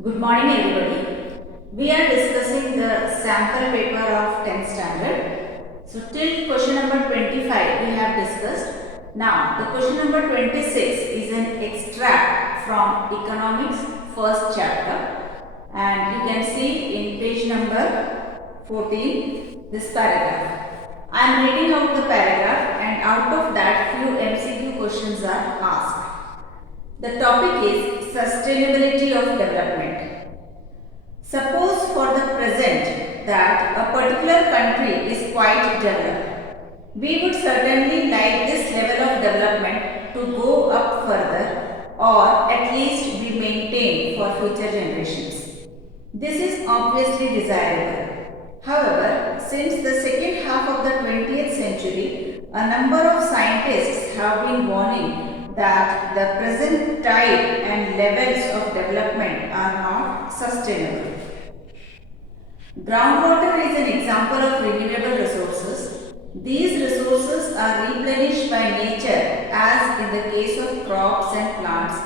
Good morning everybody. We are discussing the sample paper of 10th standard. So till question number 25 we have discussed. Now the question number 26 is an extract from economics first chapter, and you can see in page number 14 this paragraph. I am reading out the paragraph and out of that few MCQ questions are asked. The topic is sustainability of development. Suppose for the present that a particular country is quite developed. We would certainly like this level of development to go up further, or at least be maintained for future generations. This is obviously desirable. However, since the second half of the 20th century, a number of scientists have been warning that the present tide and levels of development are not sustainable. Groundwater is an example of renewable resources. These resources are replenished by nature as in the case of crops and plants.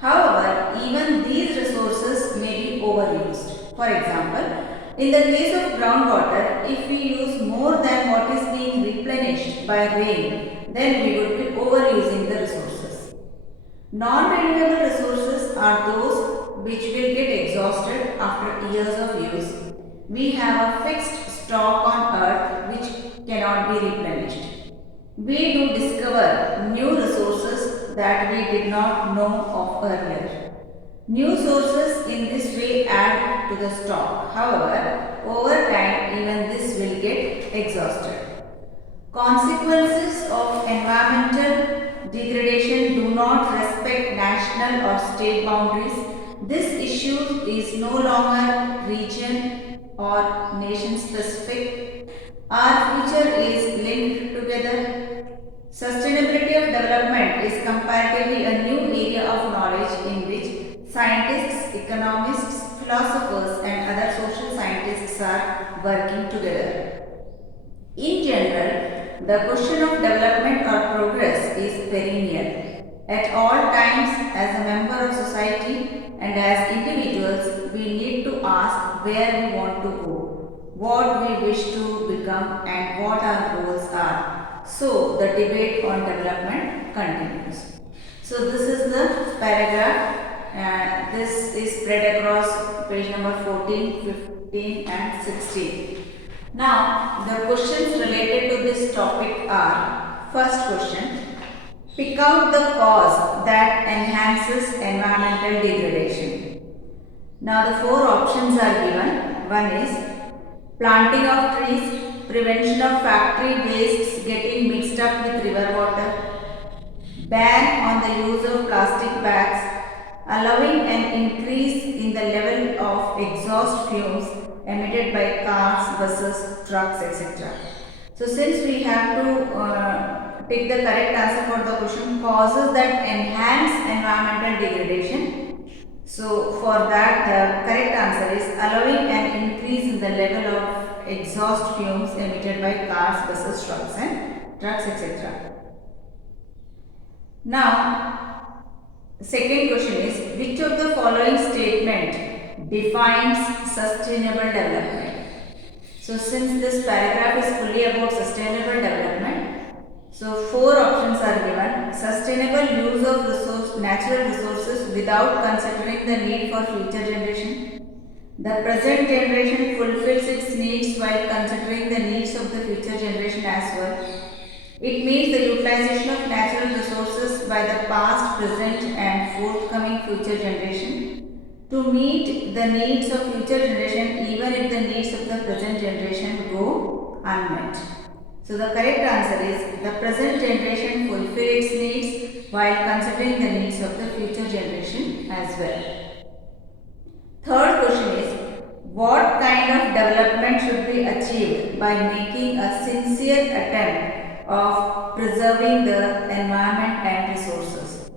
However, even these resources may be overused. For example, in the case of groundwater, if we use more than what is being replenished by rain, then we would be overusing the resources. Non-renewable resources are those which will get exhausted after years of use. We have a fixed stock on earth which cannot be replenished. We do discover new resources that we did not know of earlier. New sources in this way add to the stock. However, over time even this will get exhausted. Consequences of environmental degradation do not respect national or state boundaries. This issue is no longer region or nation specific. Our future is linked together. Sustainability of development is comparatively a new area of knowledge in which scientists, economists, philosophers and other social scientists are working together. In general, the question of development or progress is perennial. At all times, as a member of society and as individuals, we need to ask where we want to go, what we wish to become and what our goals are. So, the debate on development continues. So, this is the paragraph. This is spread across page number 14, 15 and 16. Now, the questions related to this topic are: first question, pick out the cause that enhances environmental degradation. Now, the four options are given. One is planting of trees, prevention of factory wastes getting mixed up with river water, ban on the use of plastic bags, allowing an increase in the level of exhaust fumes emitted by cars, buses, trucks, etc. So, since we have to pick the correct answer for the question, causes that enhance environmental degradation. So, for that the correct answer is allowing an increase in the level of exhaust fumes emitted by cars, buses, trucks, etc. Now, second question is, which of the following statement defines sustainable development? So, since this paragraph is fully about sustainable development, so four options are given. Sustainable use of natural resources without considering the need for future generation. The present generation fulfills its needs while considering the needs of the future generation as well. It means the utilization of natural resources by the past, present and forthcoming future generation to meet the needs of future generation even if the needs of the present generation go unmet. So, the correct answer is the present generation fulfill its needs while considering the needs of the future generation as well. Third question is, what kind of development should be achieved by making a sincere attempt of preserving the environment and resources?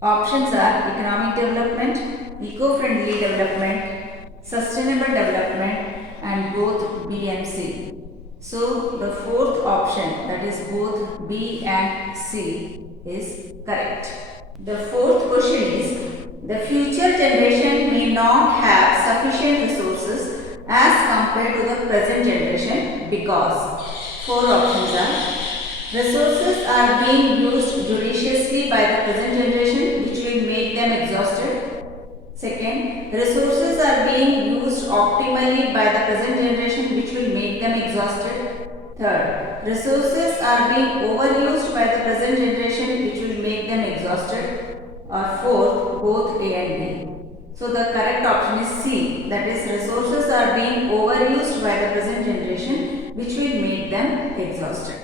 Options are economic development, eco-friendly development, sustainable development and both B and C. So, the fourth option, that is both B and C, is correct. The fourth question is, the future generation may not not have sufficient resources as compared to the present generation because four options are: resources are being used judiciously by the present generation which will make them exhausted. Second, resources are being used optimally by the present generation which will make them exhausted. Third, resources are being overused by the present generation which will make them exhausted. Or fourth, both A and B. So the correct option is C, that is resources are being overused by the present generation which will make them exhausted.